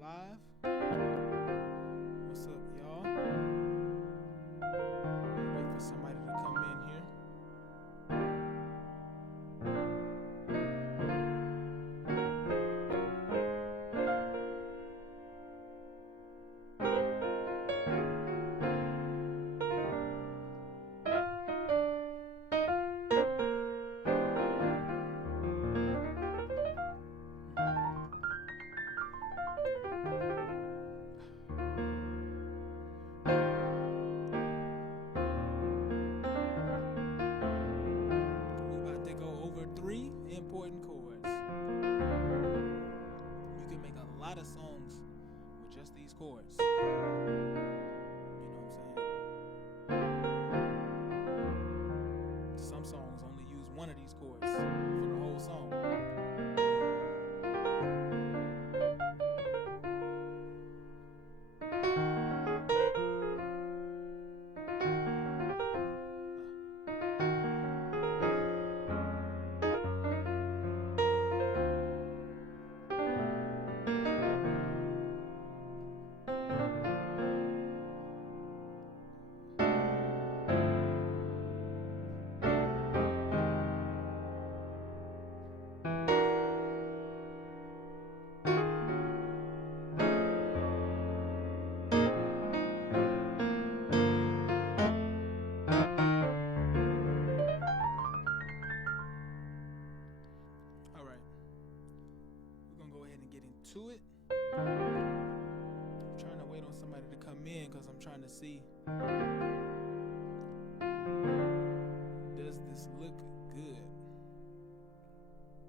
live. What's up, y'all? Wait for somebody to come in here. Important chords. You can make a lot of songs with just these chords. You know what I'm saying? Some songs only use one of these chords for the whole song. To it. I'm trying to wait on somebody to come in because I'm trying to see, does this look good?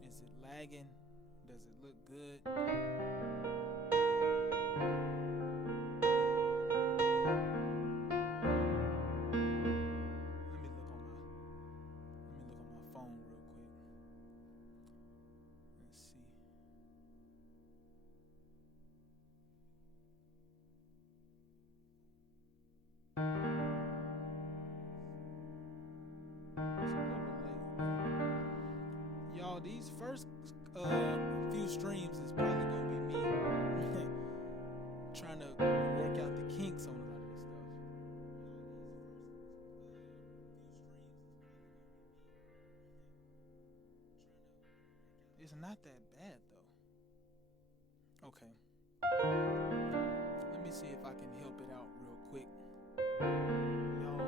Is it lagging? Does it look good? Let me look on my phone real quick. Let's see. Y'all, these first few streams is probably gonna be me trying to work out the kinks on a lot of this stuff. It's not that bad though. Okay. Let me see if I can help it out real quick. Y'all,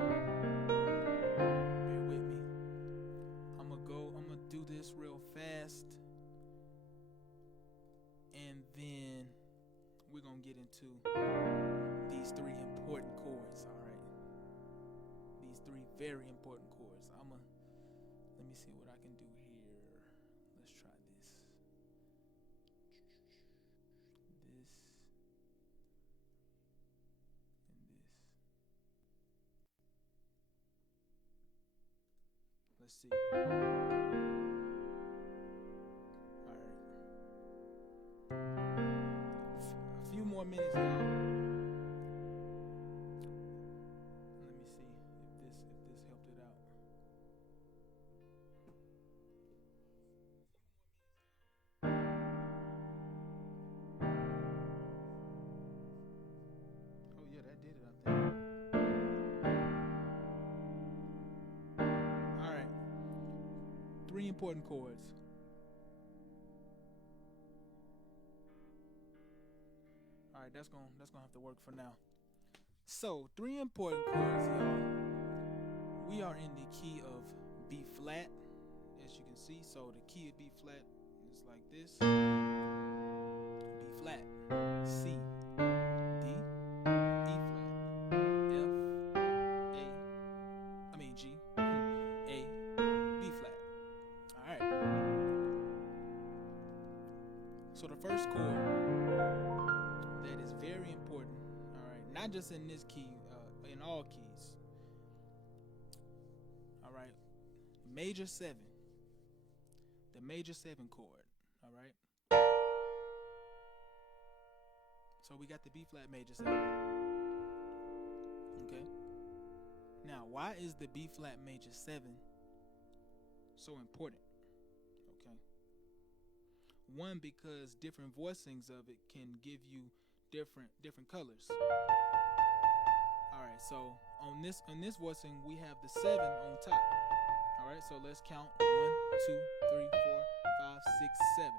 bear with me. I'm gonna do this real fast, and then we're gonna get into these three important chords, all right? These three very important chords. Let me see what I can do here. Let's try this. Let's see. Alright. A few more minutes, y'all. Let me see if this helped it out. Oh yeah, that did it, I think. Three important chords. All right, that's gonna have to work for now. So, three important chords, y'all. We are in the key of B flat, as you can see. So the key of B flat is like this. B flat, C, D, E flat, F, G, A, B flat. Alright. So the first chord that is very important, alright, not just in this key, in all keys. Alright. Major 7. The major 7 chord. Alright. So we got the B flat major 7. Okay. Now, why is the B flat major 7 so important? Okay. One, because different voicings of it can give you different colors. All right, so on this voicing we have the 7 on top. All right, so let's count 1, 2, 3, 4, 5, 6, 7.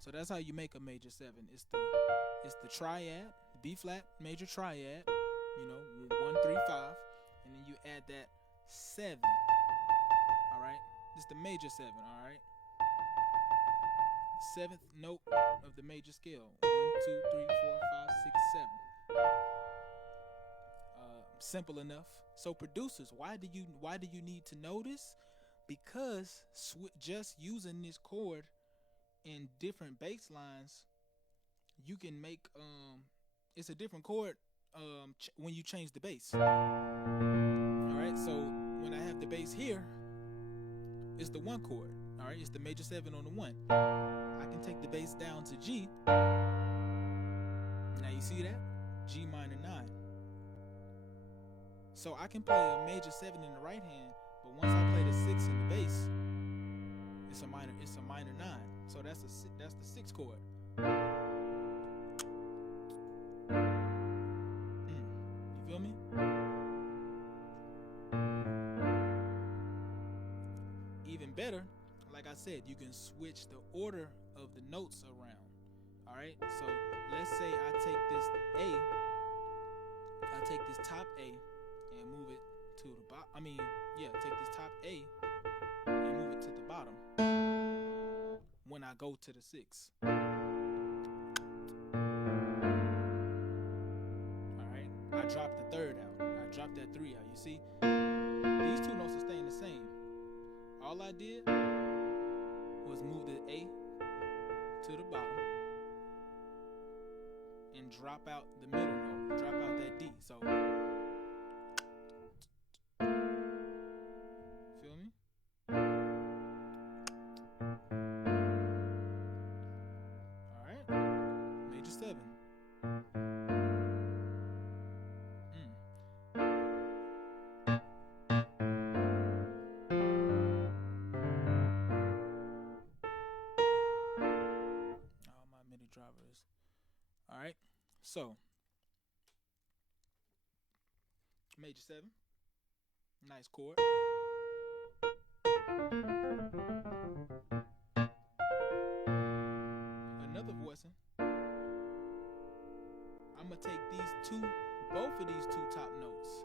So that's how you make a major 7. It's the triad, the B flat major triad. You know, 1, 3, 5, and then you add that 7. All right, this is the major 7. All right, the 7th note of the major scale. 1, 2, 3, 4, 5, 6, 7. Simple enough. So producers, why do you need to know this? Because just using this chord in different bass lines, you can make it's a different chord when you change the bass. All right, so when I have the bass here, it's the 1 chord. All right, it's the major 7 on the 1. I can take the bass down to G. Now you see that? G minor 9. So I can play a major 7 in the right hand, but once I play the 6 in the bass, it's a minor 9. So that's the 6th chord. You feel me? Even better, like I said, you can switch the order of the notes around. All right. So let's say I take this top A and move it to the bottom. Take this top A and move it to the bottom when I go to the 6. Alright, I dropped the 3rd out. I dropped that 3 out. You see, these 2 notes are staying the same. All I did was move the A to the bottom and drop out the middle note, drop out that D. So feel me? All right, major 7. Oh, my MIDI driver is. All right, so major 7, nice chord. Another voicing. I'm gonna take both of these 2 top notes,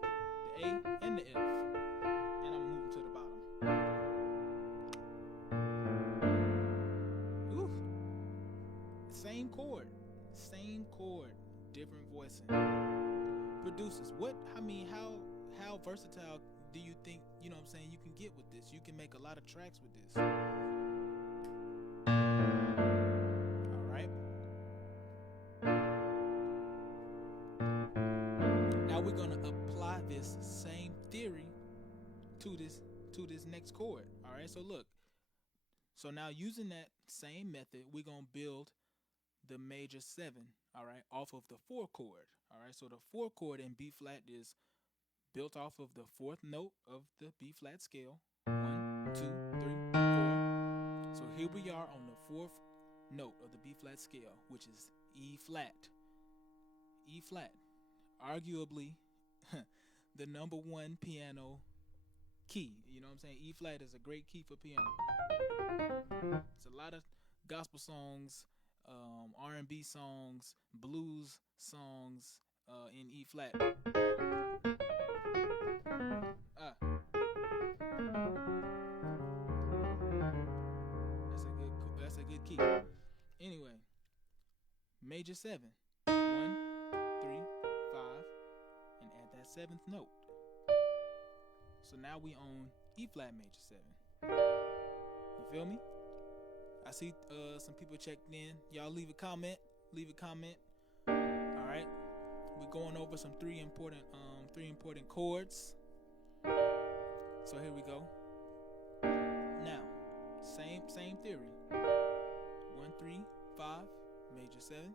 the A and the F, and I'm moving to the bottom. Ooh, same chord, different voicing. Producers, how versatile do you think, you know what I'm saying, you can get with this? You can make a lot of tracks with this. All right. Now we're gonna apply this same theory to this next chord. All right. So look. So now using that same method, we're gonna build the major 7. All right, off of the 4 chord. All right. So the 4 chord in B flat is built off of the 4th note of the B flat scale. 1, 2, 3, 4. So here we are on the 4th note of the B flat scale, which is E flat. E flat, arguably the #1 piano key. You know what I'm saying? E flat is a great key for piano. It's a lot of gospel songs, R&B songs, blues songs in E flat. That's a good key. Anyway, major 7, 1, 3, 5, and add that 7th note. So now we own E flat major 7. You feel me? I see some people checked in. Y'all leave a comment. All right, we're going over some three important chords. So here we go. Now, same theory. 1, 3, 5, major 7.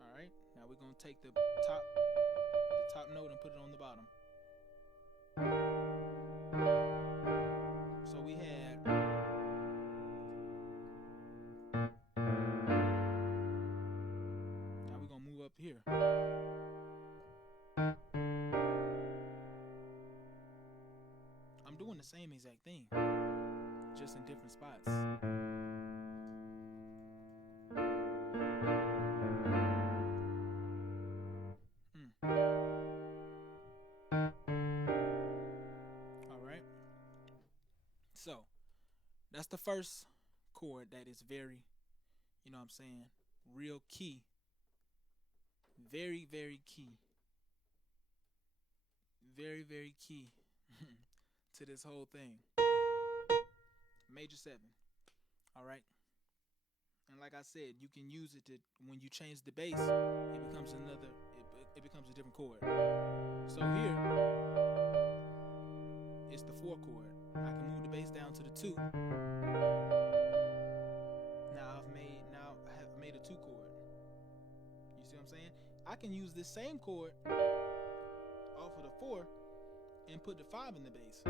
All right. Now we're gonna take the top note and put it on the bottom. So we had same exact thing, just in different spots. All right. So that's the first chord that is very, you know what I'm saying, real key. Very, very key. Very, very key to this whole thing. Major 7. All right. And like I said, you can use it to, when you change the bass, it becomes another, it becomes a different chord. So here, it's the 4 chord. I can move the bass down to the 2. Now I have made a 2 chord. You see what I'm saying? I can use this same chord off of the 4 and put the 5 in the bass.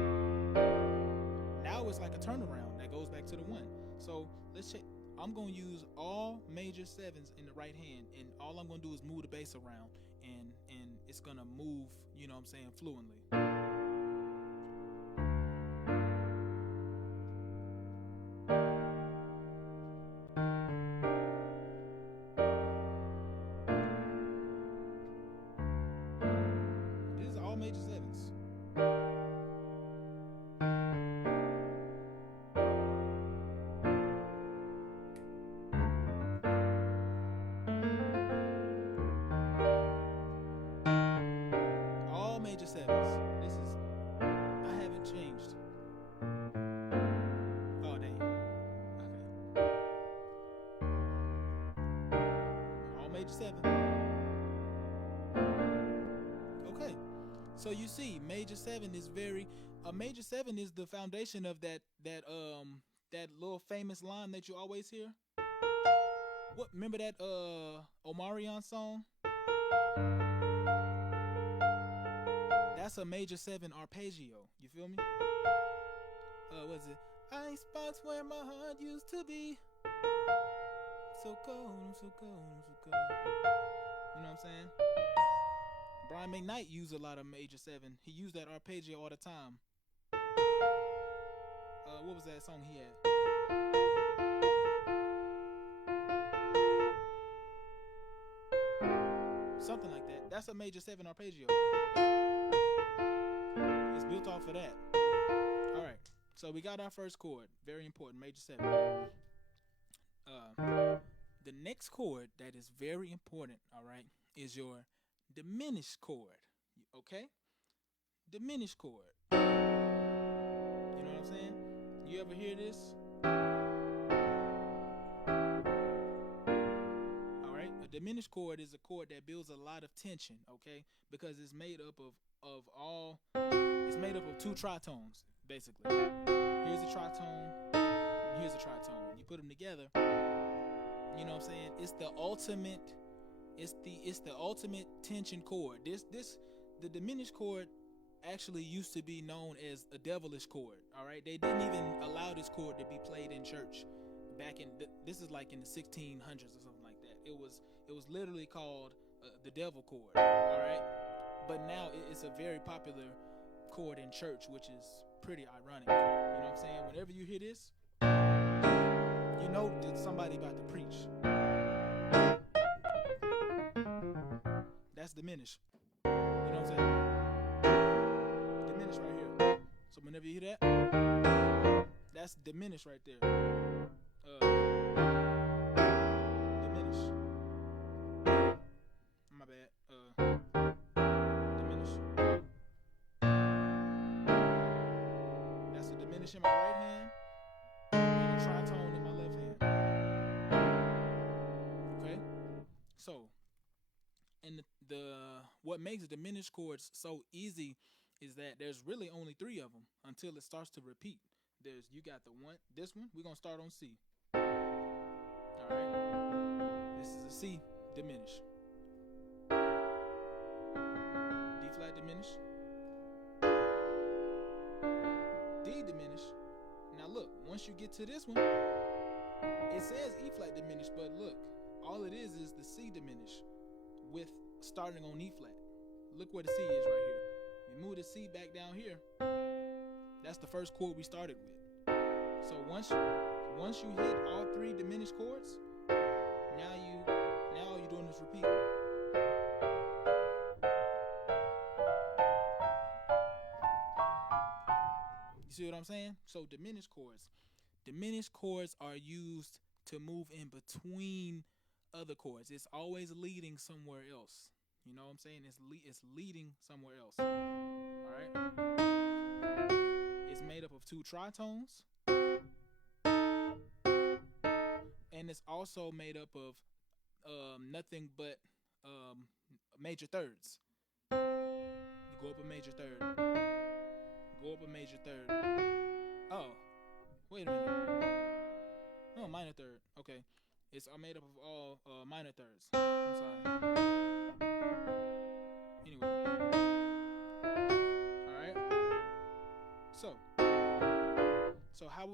Now it's like a turnaround that goes back to the 1. So let's check. I'm going to use all major 7s in the right hand, and all I'm going to do is move the bass around, and it's going to move, you know what I'm saying, fluently. These are all major 7s. All major 7s. This is, I haven't changed. Oh, dang. Okay. All major 7. Okay. So you see, major 7 is very, a major 7 is the foundation of that little famous line that you always hear. What, remember that Omarion song? That's a major 7 arpeggio. You feel me? What is it? Ice spots where my heart used to be. So cold, so cold, so cold. You know what I'm saying? Brian McKnight used a lot of major 7. He used that arpeggio all the time. What was that song he had? Something like that. That's a major 7 arpeggio. It's built off of that. All right. So we got our first chord. Very important. Major 7. The next chord that is very important, all right, is your diminished chord. Okay? Diminished chord. You know what I'm saying? You ever hear this? A diminished chord is a chord that builds a lot of tension, okay? Because it's made up of it's made up of 2 tritones, basically. Here's a tritone, and here's a tritone. You put them together, you know what I'm saying? It's the ultimate tension chord. The diminished chord actually used to be known as a devilish chord, all right? They didn't even allow this chord to be played in church back in, this is like in the 1600s or something like that. It was literally called the devil chord, all right? But now it's a very popular chord in church, which is pretty ironic. You know what I'm saying? Whenever you hear this, you know that somebody about to preach. That's diminished. You know what I'm saying? Diminished right here. So whenever you hear that, that's diminished right there. Diminished. My bad. Diminished. That's a diminished in my right hand and a tritone in my left hand. Okay? So, and what makes diminished chords so easy is that there's really only 3 of them until it starts to repeat. You got this one, we're gonna start on C. All right, this is a C diminished, D flat diminished, D diminished. Now look, once you get to this one, it says E flat diminished, but look, all it is the C diminished with starting on E flat. Look where the C is right here. You move the C back down here, That's the first chord we started with. So once you hit all 3 diminished chords, now all you're doing is repeating. You see what I'm saying? So diminished chords. Diminished chords are used to move in between other chords. It's always leading somewhere else. You know what I'm saying? It's leading somewhere else. All right. It's made up of 2 tritones, and it's also made up of nothing but major thirds. You go up a major third. Go up a major third. Oh, wait a minute. Oh, minor third. Okay. It's made up of all minor thirds. I'm sorry. Anyway. Alright. So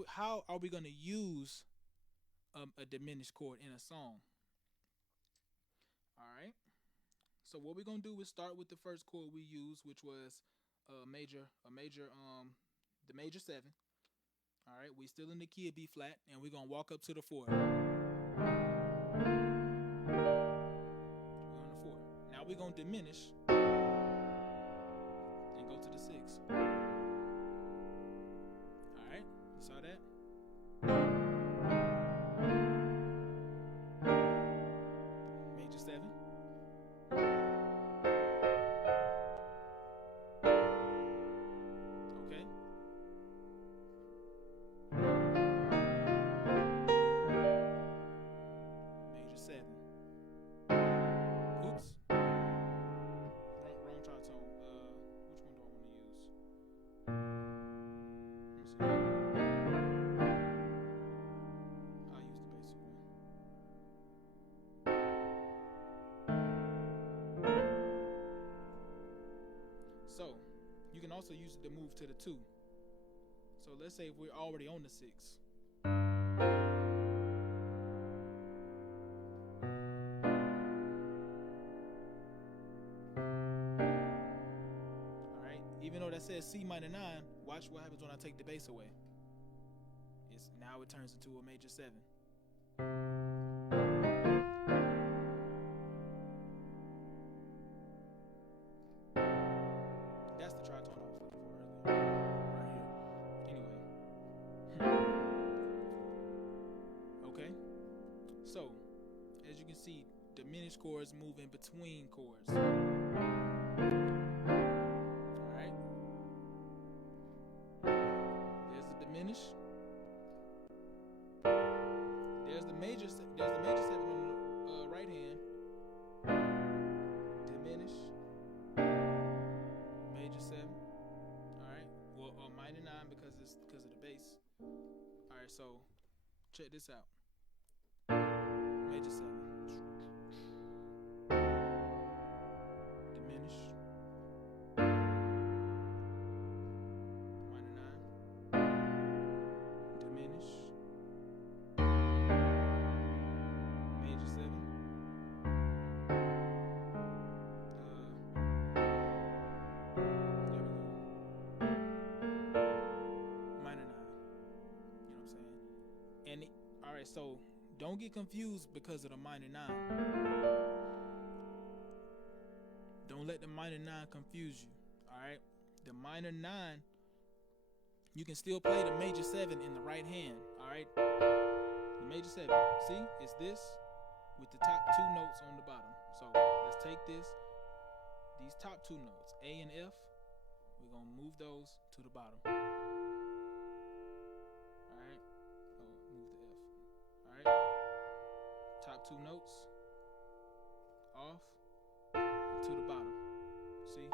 how are we going to use a diminished chord in a song? Alright. So what we're going to do is start with the first chord we used, which was the major 7. Alright, we still in the key of B flat, and we're going to walk up to the 4. We're on the 4. Now we're going to diminish and go to the 6. Alright, you saw that? Major 7. Okay. Major 7. Oops. Wrong tritone. Which one do I want to use? Let me see. I'll use the basic one. So, you can also use it to move to the 2. So let's say if we're already on the 6. Alright, even though that says C minor 9, watch what happens when I take the bass away. Now it turns into a major 7. That's the tritone I was looking for earlier. Right here. Anyway. Okay. So, as you can see, diminished chords move in between chords. Alright. There's the diminished. There's the major 7 on the right hand. Diminished. Major 7. Alright. Well, minor 9 because of the bass. Alright, so check this out. Major 7. Diminished. Minor 9. Diminished. Major 7. There we go. Minor 9. You know what I'm saying? And alright, so don't get confused because of the minor 9. Don't let the minor 9 confuse you. Alright? The minor 9, you can still play the major 7 in the right hand. Alright? The major 7. See? It's this with the top 2 notes on the bottom. So let's take these top 2 notes, A and F. We're going to move those to the bottom. Alright? Oh, move the F. Alright? Top 2 notes off to the bottom. See?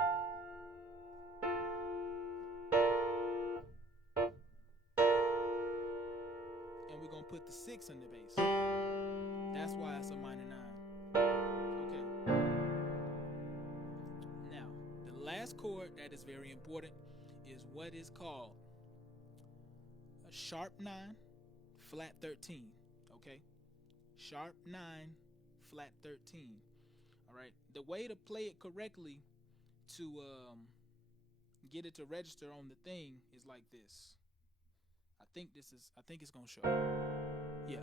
And we're going to put the 6 in the bass. That's why it's a minor 9. Okay. Now, the last chord that is very important is what is called a sharp 9, flat 13. Okay? Sharp 9, flat 13. All right. The way to play it correctly to get it to register on the thing is like this. I think it's gonna show. Yeah.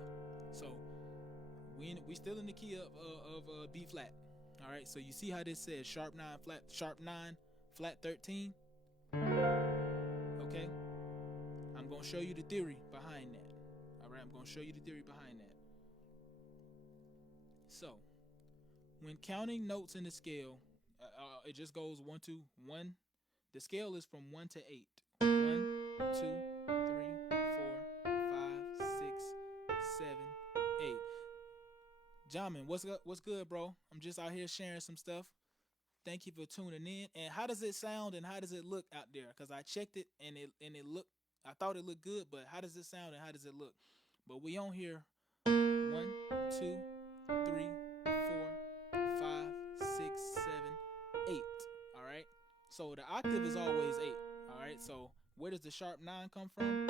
So we still in the key of B flat. All right. So you see how this says sharp 9 flat 13. Okay. I'm gonna show you the theory behind that. All right. I'm gonna show you the theory behind that. So when counting notes in the scale, it just goes 1, 2, 1. The scale is from 1 to 8. 1, 2, 3, 4, 5, 6, 7, 8. Jamin, what's good, bro? I'm just out here sharing some stuff. Thank you for tuning in. And how does it sound and how does it look out there? Because I checked it and it looked. I thought it looked good, but how does it sound and how does it look? But we on here. 1, 2, 3, 4, 5, 6, 7, 8. All right. So the octave is always 8. All right. So where does the sharp 9 come from?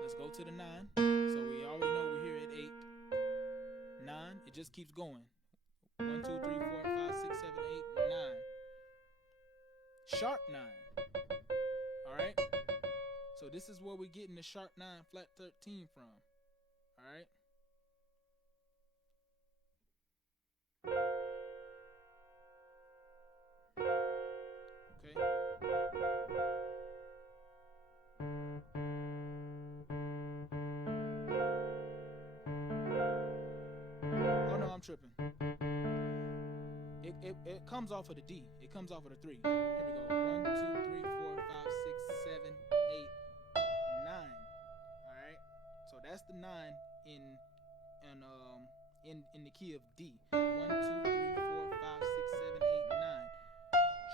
Let's go to the 9. So we already know we're here at 8. 9. It just keeps going. 1, 2, 3, 4, 5, 6, 7, 8, 9. Sharp 9. All right. So this is where we're getting the sharp 9 flat 13 from. All right. Okay. Oh no, I'm tripping. It comes off of the D. It comes off of the 3. Here we go. 1, 2, 3, 4, 5, 6, 7, 8, 9. All right. So that's the 9 in the key of D. 1, 2, 3, 4, 5, 6, 7, 8, 9.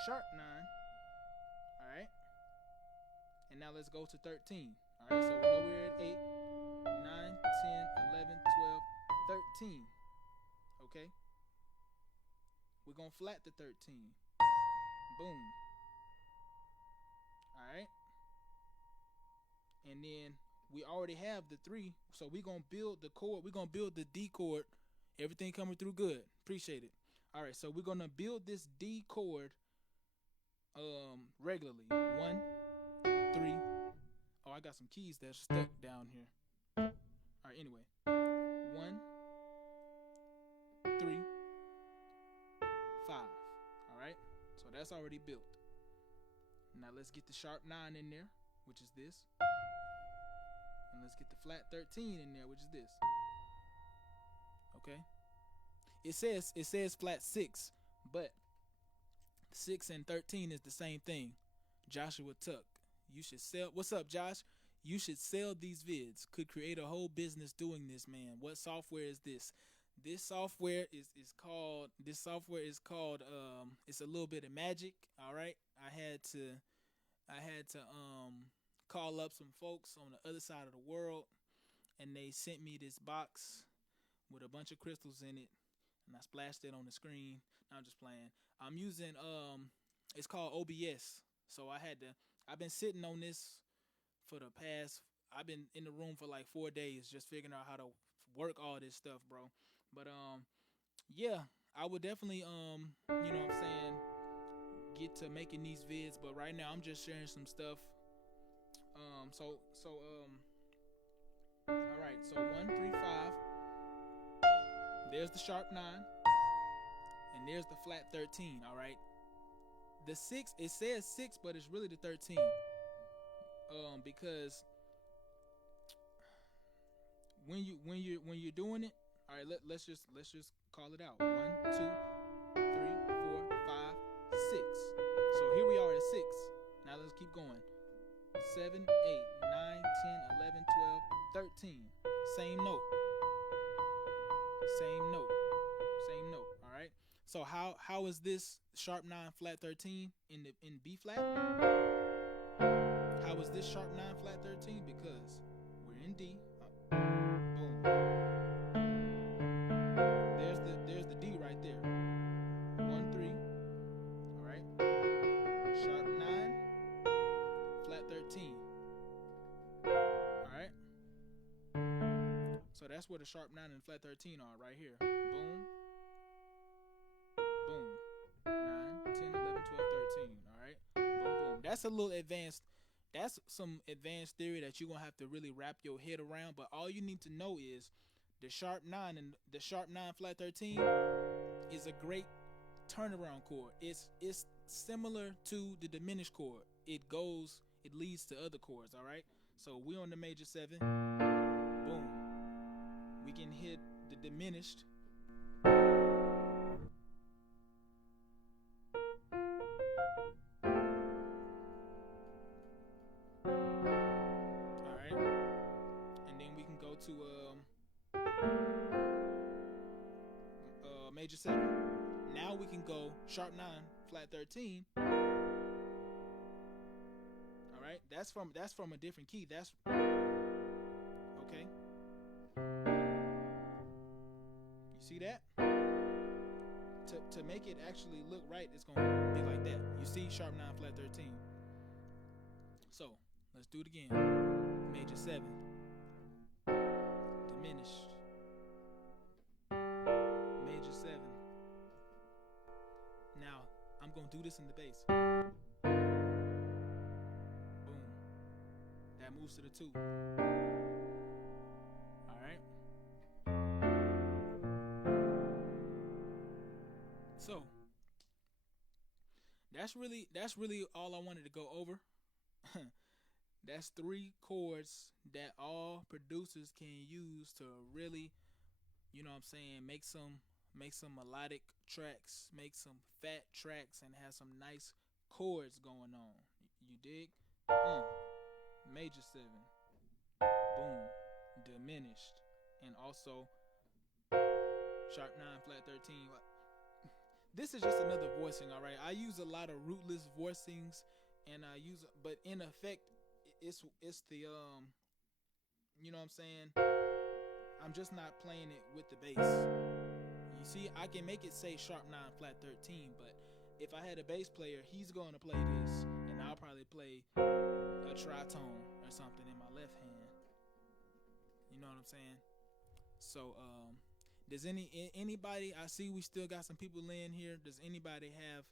Sharp 9. All right. And now let's go to 13. All right. So we know we're at 8, 9, 10, 11, 12, 13. Okay. We're going to flat the 13. Boom. All right. And then we already have the 3. So we're going to build the chord. We're going to build the D chord. Everything coming through good. Appreciate it. All right. So we're going to build this D chord regularly. 1, 3. Oh, I got some keys that's stuck down here. All right. Anyway. 1, 3, 5. All right. So that's already built. Now let's get the sharp 9 in there, which is this. And let's get the flat 13 in there, which is this. Okay. It says flat 6, but 6 and 13 is the same thing. Joshua Tuck. You should sell. What's up, Josh? You should sell these vids. Could create a whole business doing this, man. What software is this? This software is called it's a little bit of magic. All right. I had to call up some folks on the other side of the world, and they sent me this box with a bunch of crystals in it, and I splashed it on the screen. No, I'm just playing. I'm using it's called OBS. So I've been sitting on this for the past. I've been in the room for like 4 days just figuring out how to work all this stuff, bro. But yeah, I would definitely you know what I'm saying, get to making these vids, but right now I'm just sharing some stuff. All right, so 1, 3, 5. There's the sharp 9, and there's the flat 13. All right, the 6, it says 6, but it's really the 13. Because when you're doing it, all right, let's just call it out. 1, 2, 3, 4, 5, 6. So here we are at 6. Now let's keep going. 7, 8, 9, 10, 11, 12, 13. Same note. Same note. Same note. All right. So how is this sharp 9 flat 13 in B flat? How is this sharp 9 flat 13? Because we're in D. Boom. There's the D right there. 1, 3. All right. Sharp 9, flat 13. All right. So that's where the sharp 9 and flat 13 are right here. Boom. Boom. 9, 10, 11, 12, 13. All right. Boom, boom. that's a little advanced. That's some advanced theory that you're gonna have to really wrap your head around. But all you need to know is the sharp 9 and the sharp 9 flat 13 is a great turnaround chord. It's similar to the diminished chord. It leads to other chords. All right. So we on the major 7. Boom. We can hit the diminished. All right. And then we can go to major 7. Now we can go sharp 9 flat 13. All right. That's from a different key. That's okay. You see that? To make it actually look right, it's gonna be like that. You see sharp 9 flat 13. So let's do it again. Major 7. Diminished. Major 7. Now I'm gonna do this in the bass. Boom. That moves to the 2. Alright. So that's really all I wanted to go over. That's 3 chords that all producers can use to really, you know what I'm saying, make some melodic tracks, make some fat tracks, and have some nice chords going on. You dig? Major 7. Boom. Diminished. And also sharp 9 flat 13. This is just another voicing, all right? I use a lot of rootless voicings, and but in effect, it's the you know what I'm saying? I'm just not playing it with the bass. You see, I can make it say sharp 9 flat 13, but if I had a bass player, he's going to play this, and I'll probably play a tritone or something in my left hand. You know what I'm saying? So, does anybody? I see we still got some people in here. Does anybody have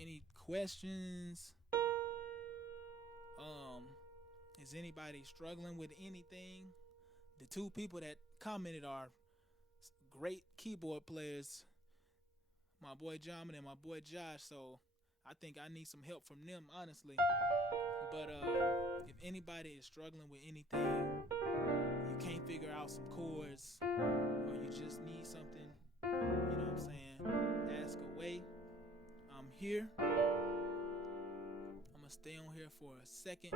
any questions? Is anybody struggling with anything? The 2 people that commented are great keyboard players, my boy John and my boy Josh. So I think I need some help from them, honestly. But if anybody is struggling with anything, you can't figure out some chords, or you just need something, you know what I'm saying, ask away. I'm here. I'm gonna stay on here for a second.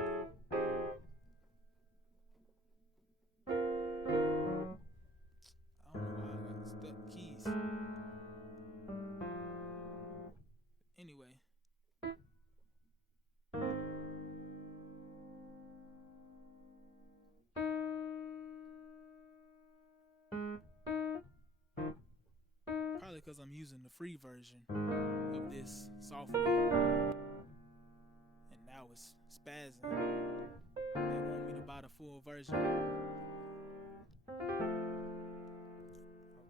I don't know why I got stuck keys. Anyway. Probably because I'm using the free version of this software. And now it's spazzing. They want me to buy the full version.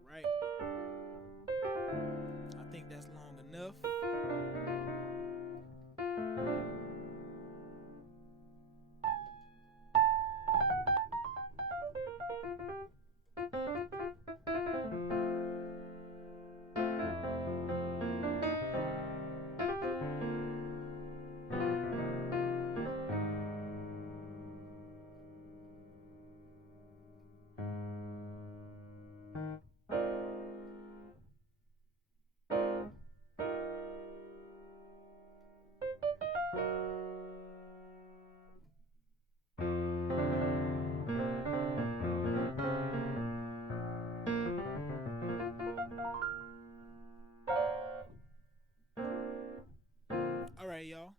Alright. I think that's long enough. Alright, y'all.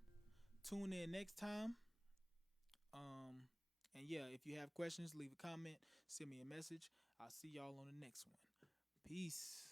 Tune in next time. And yeah, if you have questions, leave a comment, send me a message. I'll see y'all on the next one. Peace.